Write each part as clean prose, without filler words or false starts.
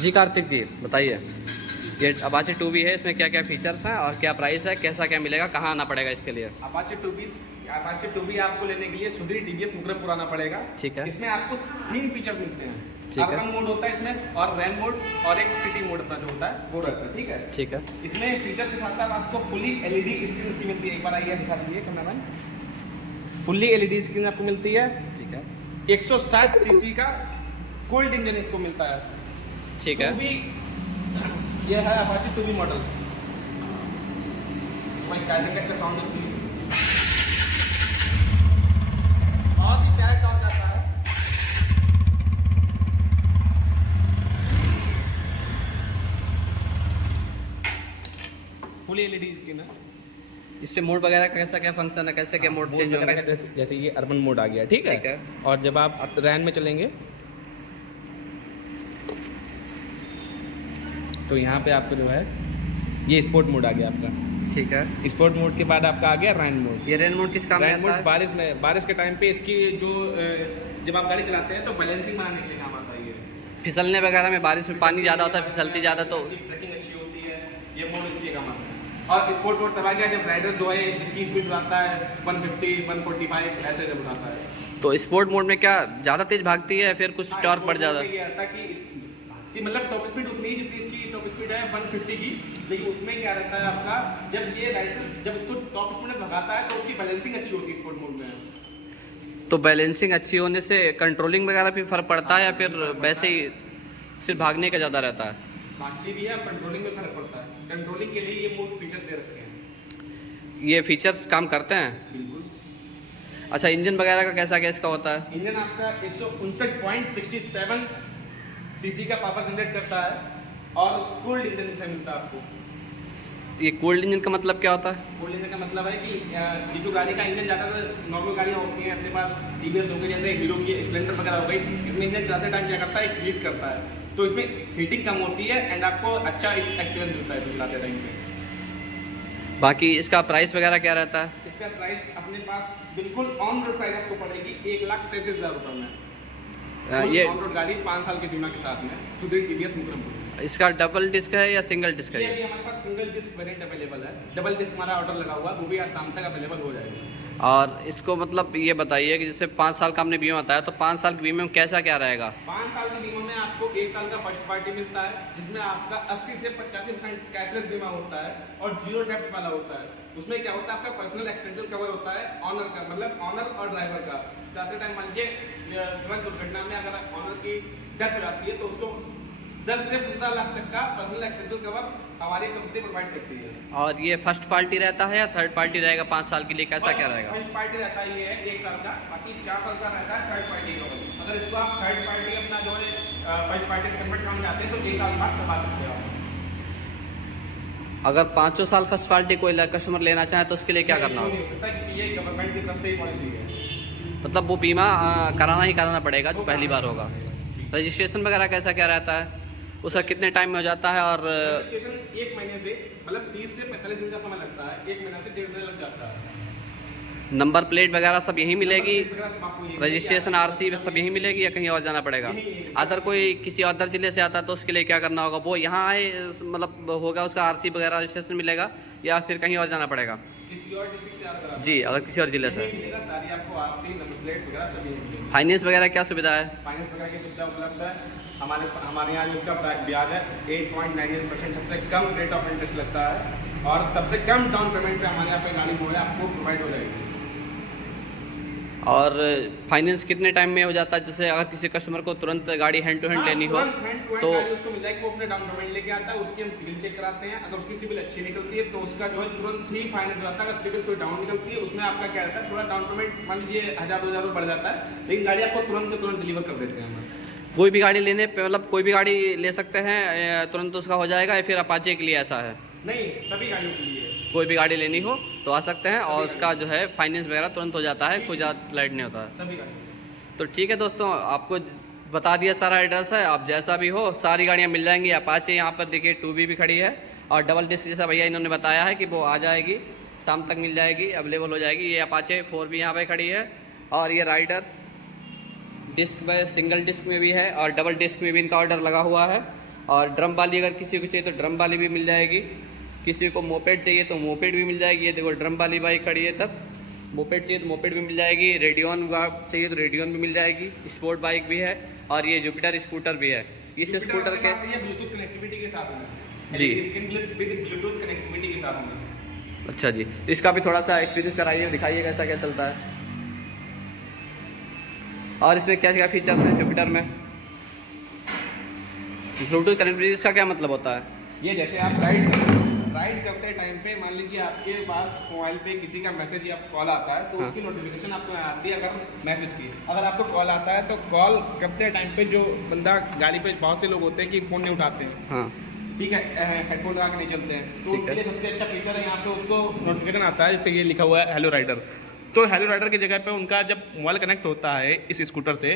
जी कार्तिक जी बताइए, ये Apache 2B है, इसमें क्या क्या फीचर्स हैं और क्या प्राइस है, कैसा क्या मिलेगा, कहाँ आना पड़ेगा इसके लिए? अपाचे 2B आपको लेने के लिए सुधीर टीवीएस मुकरमपुर आना पड़ेगा। ठीक है। इसमें आपको 3 फीचर्स मिलते हैं। ठीक है। अर्बन मोड होता है इसमें, और रैन मोड, और एक सिटी मोड जो होता है वो रहता है। ठीक है। ठीक है। इसमें फीचर के साथ साथ आपको फुली एलईडी स्क्रीन की मिलती है। एक बार आइए दिखा दीजिए कैमरामैन। फुल्ली एलईडी स्क्रीन आपको मिलती है। ठीक है। 160 सीसी का कोल्ड इंजन इसको मिलता है। ठीक है। 2B ये है अपाचे 2B मॉडल। मैं स्टार्टिंग का इसका साउंड सुनिए, बहुत ही प्यारा साउंड आता है। फुली एलईडी स्क्रीन है। इस पे मोड वगैरह का कैसा क्या फंक्शन है, कैसे क्या मोड चेंज होंगे? जैसे ये अर्बन मोड आ गया। ठीक है। ठीक है। और जब आप रैन में चलेंगे तो यहाँ पे आपको जो है ये स्पोर्ट मोड आ गया आपका। ठीक है। स्पोर्ट मोड के बाद आपका आ गया रैन मोड। ये रेन मोड किस काम में रैन आता मोड है? बारिश के टाइम पे इसकी जो जब आप गाड़ी चलाते हैं तो बैलेंसिंग बनाने के लिए काम आता है ये। फिसलने वगैरह में, बारिश में पानी ज़्यादा होता है, फिसलती ज़्यादा तो ट्रैकिंग अच्छी होती है। ये मोड इसलिए काम आता है। और स्पोर्ट मोड तब आ गया जब राइडर जो है इसकी स्पीड बढ़ाता है 150, 145 ऐसे जब बढ़ाता है। तो स्पोर्ट मोड में क्या ज़्यादा तेज़ भागती है, फिर कुछ टॉर्क बढ़ जाता है? ये आता कि मतलब टॉप स्पीड उतनी ही जितनी इसकी टॉप स्पीड है 150 की, लेकिन उसमें क्या रहता है आपका, जब ये राइडर जब इसको टॉप स्पीड में भगाता है तो उसकी बैलेंसिंग अच्छी होती है स्पोर्ट मोड में। तो बैलेंसिंग अच्छी होने से कंट्रोलिंग वगैरह भी फर्क पड़ता है, या फिर वैसे ही सिर्फ भागने का ज़्यादा रहता है? भागती भी है, कंट्रोलिंग में फर्क पड़ता है। कंट्रोलिंग के लिए ये मोड फीचर दे रखे हैं। ये फीचर्स काम करते हैं? बिल्कुल। अच्छा, इंजन वगैरह का कैसा क्या इसका होता है? इंजन आपका 159.67 सीसी का पावर जनरेट करता है, और कूल्ड इंजन से मिलता है आपको। ये कोल्ड इंजन का मतलब क्या होता है? कूल्ड इंजन का मतलब है कि ये जो गाड़ी का इंजन ज़्यादातर नॉर्मल गाड़ियाँ होती हैं अपने पास, टीवीएस हो गई, जैसे हीरो की स्प्लेंडर वगैरह हो गई, इसमें इंजन चलाते टाइम क्या करता है, हीट करता है, तो इसमें हीटिंग कम होती है एंड आपको अच्छा एक्सपीरियंस मिलता है चलाते टाइम पे। बाकी इसका प्राइस वगैरह क्या रहता है? इसका प्राइस अपने पास बिल्कुल ऑन रोड प्राइस आपको पड़ेगी 1,37,000 रुपये में। ये ऑन रोड गाड़ी 5 साल के बीमा के साथ में, सुधीर टीवीएस मुकरमपुर। इसका डबल डिस्क है या सिंगल डिस्क है? ये अभी हमारे पास सिंगल डिस्क वेरिएंट अवेलेबल है। डबल डिस्क हमारा ऑर्डर लगा हुआ है, वो भी आज शाम तक अवेलेबल हो जाएगा। और इसको मतलब ये बताइए कि जैसे 5 साल का हमने बीमा बताया, तो 5 साल के बीमे में कैसा क्या रहेगा? 5 साल के बीमा में आपको 1 साल का फर्स्ट पार्टी मिलता है, जिसमें आपका 80 से 85% कैशलेस बीमा होता है और 0 डेप्ट वाला होता है। उसमें क्या होता है, आपका पर्सनल एक्सीडेंटल कवर होता है ऑनर का, मतलब ऑनर और ड्राइवर का। जाते टाइम मान लीजिए सड़क दुर्घटना में अगर ऑनर की डेथ हो जाती है तो उसको 10 से 15 लाख तक का पर्सनल एक्सीडेंटल कवर हमारी कंपनी प्रोवाइड करती है। और ये फर्स्ट पार्टी रहता है या थर्ड पार्टी रहेगा 5 साल के लिए, कैसा क्या रहेगा? फर्स्ट पार्टी रहता है ये 1 साल का, बाकी 4 साल का रहता है थर्ड पार्टी कवर। अगर इसको आप थर्ड पार्टी अपना जो है फर्स्ट पार्टी कन्वर्ट करना चाहते हैं तो 1 साल बाद करवा सकते हो आप। अगर 5 साल फर्स्ट पार्टी कोई कस्टमर लेना चाहे तो उसके लिए क्या करना होगा? नहीं हो सकता, क्योंकि ये गवर्नमेंट की तरफ से ही पॉलिसी है। मतलब वो बीमा कराना ही कराना पड़ेगा जो पहली बार होगा। रजिस्ट्रेशन वगैरह कैसा क्या रहता है, उसका कितने टाइम में हो जाता है? और रजिस्ट्रेशन 1 महीने से, मतलब 30 से 45 दिन का समय लगता है, 1 महीना से 1.5 महीना लग जाता है। नंबर प्लेट वगैरह सब यहीं मिलेगी? सब आपको यही रजिस्ट्रेशन आरसी सब यहीं मिलेगी या कहीं और जाना पड़ेगा? अगर कोई किसी अदर जिले से आता है तो उसके लिए क्या करना होगा? वो यहाँ आए, मतलब होगा उसका आरसी वगैरह रजिस्ट्रेशन मिलेगा या फिर कहीं और जाना पड़ेगा? किसी और डिस्ट्रिक्ट से आता है जी, अगर किसी और जिले से। मिलेगा, सारी आपको आरसी नंबर प्लेट वगैरह सभी मिलेगी। फाइनेंस वगैरह क्या सुविधा है? फाइनेंस वगैरह की सुविधा उपलब्ध है। हमारे यहाँ जो इसका ब्याज है 8.99%, सबसे कम रेट ऑफ इंटरेस्ट लगता है, और सबसे कम डाउन पेमेंट पे हमारे यहाँ पे गाड़ी जो है आपको प्रोवाइड हो जाएगी। और फाइनेंस कितने टाइम में हो जाता है? जैसे अगर किसी कस्टमर को तुरंत गाड़ी हैंड टू हैंड लेनी हो तो उसको मिल जाएगी, वो अपने डाउन पेमेंट लेके आता है, उसकी हम सिविल चेक कराते हैं। अगर उसकी सिविल अच्छी निकलती है तो उसका जो है तुरंत ही फाइनेंस हो जाता है। अगर सिविल थोड़ी डाउन निकलती है उसमें आपका क्या रहता है, थोड़ा डाउन पेमेंट मान लीजिए 1,000-2,000 बढ़ जाता है, लेकिन गाड़ी आपको तुरंत के तुरंत डिलीवर कर देते हैं हम। कोई भी गाड़ी लेने पे, मतलब कोई भी गाड़ी ले सकते हैं तुरंत उसका हो जाएगा, या फिर अपाचे के लिए ऐसा है? नहीं, सभी गाड़ियों के लिए। कोई भी गाड़ी लेनी हो तो आ सकते हैं और उसका जो है फाइनेंस वगैरह तुरंत हो जाता है, कोई ज़्यादा लेट नहीं होता है। सभी गाड़ी। तो ठीक है दोस्तों, आपको बता दिया सारा एड्रेस है, आप जैसा भी हो सारी गाड़ियाँ मिल जाएंगी। अपाचे यहाँ पर देखिए 2B भी खड़ी है, और डबल डिस्क जैसा भैया इन्होंने बताया है कि वो आ जाएगी, शाम तक मिल जाएगी, अवेलेबल हो जाएगी। ये अपाचे 4B यहाँ पर खड़ी है, और ये राइडर डिस्क में सिंगल डिस्क में भी है और डबल डिस्क में भी इनका ऑर्डर लगा हुआ है। और ड्रम वाली अगर किसी को चाहिए तो ड्रम वाली भी मिल जाएगी, किसी को मोपेड चाहिए तो मोपेड भी मिल जाएगी। ये देखो ड्रम वाली बाइक खड़ी है, तब मोपेड चाहिए तो मोपेड भी मिल जाएगी, रेडियन चाहिए तो रेडियन भी मिल जाएगी, स्पोर्ट बाइक भी है और ये जुपिटर स्कूटर भी है। इस स्कूटर के ब्लूटूथ कनेक्टिविटी के साथ में जी, ब्लूटूथ कनेक्टिविटी के साथ में। अच्छा जी, इसका भी थोड़ा सा एक्सपीरियंस कराइए, दिखाइए कैसा क्या चलता है और इसमें क्या क्या फीचर्स हैं जुपिटर में। ब्लूटूथ कनेक्टिविटी इसका क्या मतलब होता है? ये जैसे आप राइड करते टाइम पे मान लीजिए आपके पास मोबाइल पे किसी का मैसेज या कॉल आता है तो हाँ। उसकी नोटिफिकेशन आपको आती है अगर मैसेज की। अगर आपको कॉल आता है तो कॉल करते टाइम पे जो बंदा गाड़ी पे बहुत से लोग होते हैं कि फ़ोन नहीं उठाते हैं, हाँ ठीक है, हेडफोन लगा के नहीं चलते हैं, तो ठीक उनके है। लिए सबसे अच्छा फीचर है यहाँ पे उसको नोटिफिकेशन आता है जैसे ये लिखा हुआ है हेलो राइडर। तो हेलो राइडर की जगह पे उनका जब मोबाइल कनेक्ट होता है इस स्कूटर से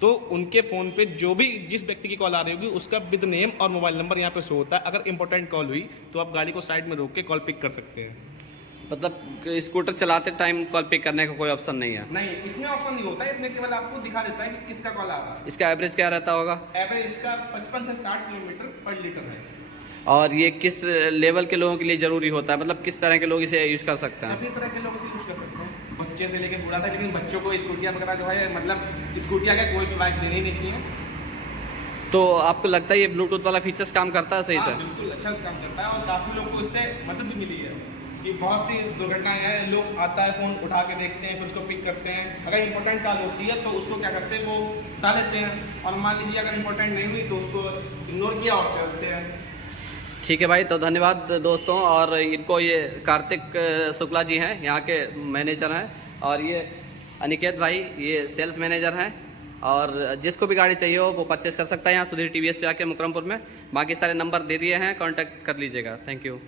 तो उनके फ़ोन पे जो भी जिस व्यक्ति की कॉल आ रही होगी उसका विद नेम और मोबाइल नंबर यहाँ पे शो होता है। अगर इंपॉर्टेंट कॉल हुई तो आप गाड़ी को साइड में रोक के कॉल पिक कर सकते हैं। मतलब स्कूटर चलाते टाइम कॉल पिक करने का कोई ऑप्शन नहीं है? नहीं, इसमें ऑप्शन नहीं होता है, इसमें केवल आपको दिखा देता है कि किसका कॉल आ रहा है। इसका एवरेज क्या रहता होगा? एवरेज इसका 55 से 60 किलोमीटर पर लीटर है। और ये किस लेवल के लोगों के लिए ज़रूरी होता है, मतलब किस तरह के लोग इसे यूज़ कर सकते हैं? सभी तरह के लोग इसे यूज कर सकते हैं, बच्चे से लेकर बूढ़ा तक, लेकिन बच्चों को स्कूटियाँ वगैरह जो है मतलब स्कूटियाँ का कोई भी बाइक देनी ही नहीं चाहिए। तो आपको लगता है ये ब्लूटूथ वाला फीचर्स काम करता है सही हाँ, से? बिल्कुल अच्छा से काम करता है और काफ़ी लोग को इससे मदद भी मिली है कि बहुत सी दुर्घटनाएं हैं, लोग आता है फ़ोन उठा के देखते हैं फिर उसको पिक करते हैं, अगर इंपॉर्टेंट कॉल होती है तो उसको क्या करते हैं वो उठा लेते हैं और मान लीजिए अगर इंपॉर्टेंट नहीं हुई तो उसको इग्नोर किया और चलते हैं। ठीक है भाई, तो धन्यवाद दोस्तों। और इनको ये कार्तिक शुक्ला जी हैं, यहाँ के मैनेजर हैं, और ये अनिकेत भाई ये सेल्स मैनेजर हैं। और जिसको भी गाड़ी चाहिए हो वो परचेस कर सकता है यहाँ सुधीर टीवीएस पे आके मुकरमपुर में। बाकी सारे नंबर दे दिए हैं, कांटेक्ट कर लीजिएगा। Thank you.